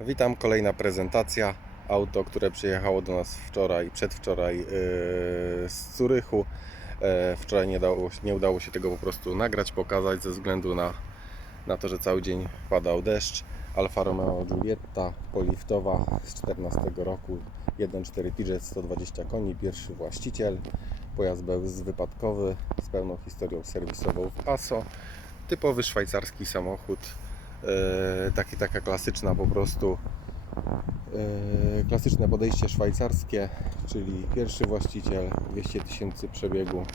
Witam, kolejna prezentacja. Auto, które przyjechało do nas wczoraj, przedwczoraj yy, z Zurychu. E, Wczoraj nie, dało, nie udało się tego po prostu nagrać, pokazać ze względu na, na to, że cały dzień padał deszcz. Alfa Romeo Giulietta poliftowa z 14 roku 1.4 TJ 120 koni, pierwszy właściciel. Pojazd bezwypadkowy z pełną historią serwisową w ASO. Typowy szwajcarski samochód taki, taka klasyczna po prostu e, klasyczne podejście szwajcarskie, czyli pierwszy właściciel, 200 tysięcy przebiegu,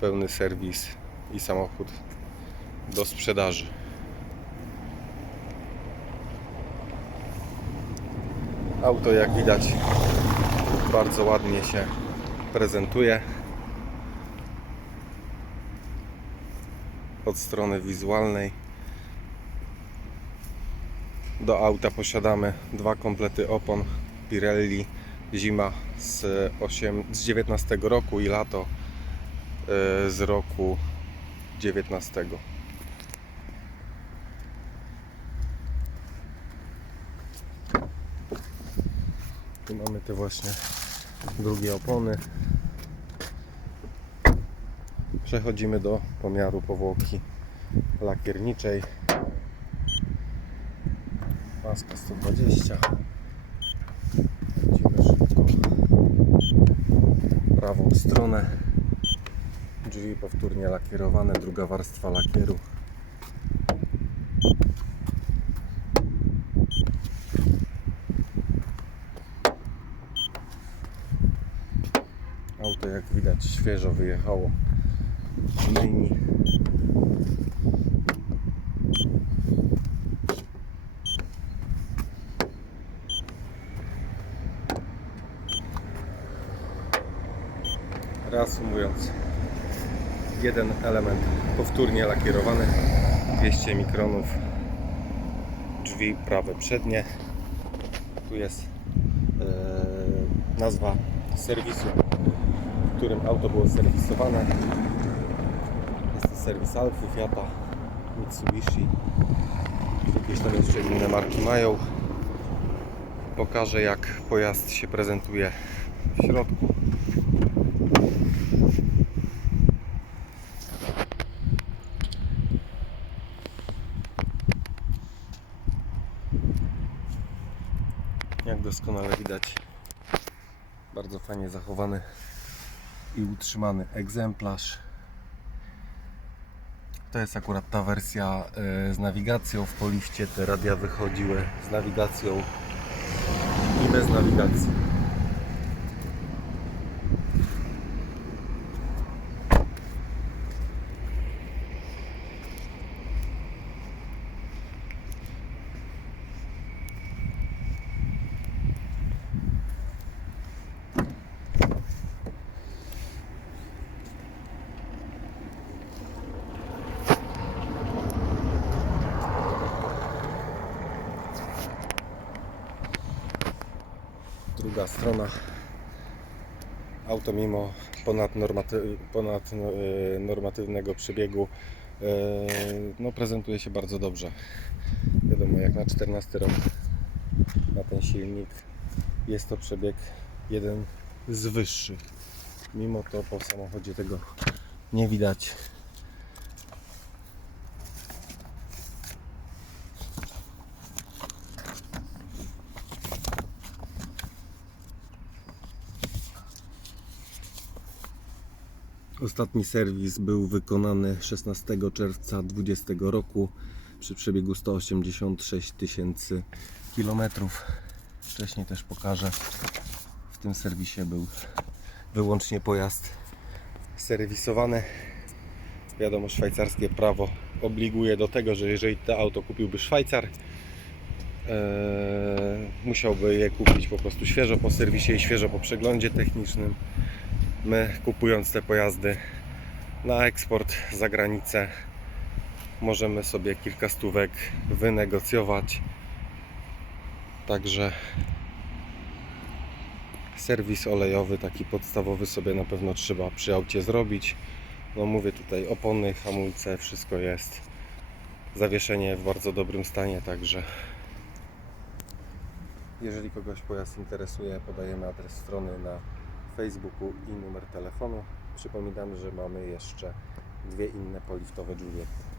pełny serwis i samochód do sprzedaży. Auto jak widać bardzo ładnie się prezentuje. Od strony wizualnej do auta posiadamy dwa komplety opon Pirelli zima z, 8, z 19 roku i lato e, z roku 19. Tu mamy te właśnie drugie opony. Przechodzimy do pomiaru powłoki lakierniczej. Maska 120. Idziemy szybko. Prawą stronę. Drzwi powtórnie lakierowane, druga warstwa lakieru. Auto jak widać świeżo wyjechało z myjni. Reasumując, jeden element powtórnie lakierowany, 200 mikronów, drzwi prawe przednie. Tu jest e, nazwa serwisu, w którym auto było serwisowane. Jest to serwis Alfy, Fiata, Mitsubishi. Jakieś tam jeszcze inne marki mają. Pokażę jak pojazd się prezentuje w środku. Jak doskonale widać, bardzo fajnie zachowany i utrzymany egzemplarz. To jest akurat ta wersja e, z nawigacją. W poliście te radia wychodziły z nawigacją i bez nawigacji. Druga strona. Auto mimo ponadnormaty, ponadnormatywnego przebiegu e, no, prezentuje się bardzo dobrze. Wiadomo, jak na 14 rok na ten silnik jest to przebieg jeden z wyższych. Mimo to po samochodzie tego nie widać. Ostatni serwis był wykonany 16 czerwca 2020 roku przy przebiegu 186 tysięcy kilometrów. Wcześniej też pokażę. W tym serwisie był wyłącznie pojazd serwisowany. Wiadomo, szwajcarskie prawo obliguje do tego, że jeżeli to auto kupiłby Szwajcar, eee, musiałby je kupić po prostu świeżo po serwisie i świeżo po przeglądzie technicznym my kupując te pojazdy na eksport za granicę możemy sobie kilka stówek wynegocjować. Także serwis olejowy taki podstawowy sobie na pewno trzeba przy aucie zrobić. No mówię tutaj opony, hamulce, wszystko jest. Zawieszenie w bardzo dobrym stanie także Jeżeli kogoś pojazd interesuje, podajemy adres strony na Facebooku i numer telefonu. Przypominamy, że mamy jeszcze dwie inne poliftowe Juliety.